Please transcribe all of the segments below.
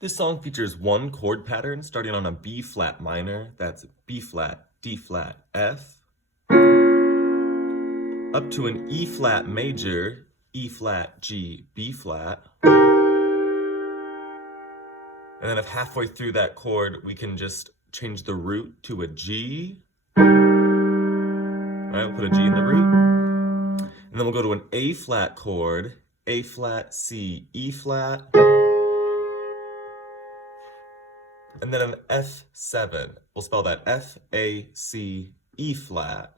This song features one chord pattern starting on a B flat minor, that's B flat, D flat, F, up to an E flat major, E flat, G, B flat. And then if halfway through that chord, we can just change the root to a G. All right, we'll put a G in the root. And then we'll go to an A flat chord, A flat, C, E flat. And then an F7. We'll spell that F-A-C, E flat.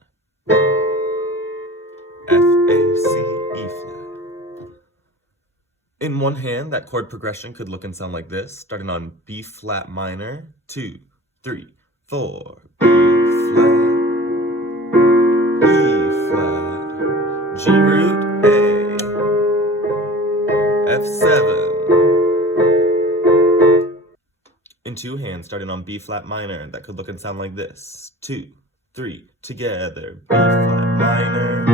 F-A-C, E flat. In one hand, that chord progression could look and sound like this, starting on B flat minor, 2, 3, 4, B flat, E flat, G root, A, F7. In two hands, starting on B flat minor, that could look and sound like this, 2, 3, together, B flat minor,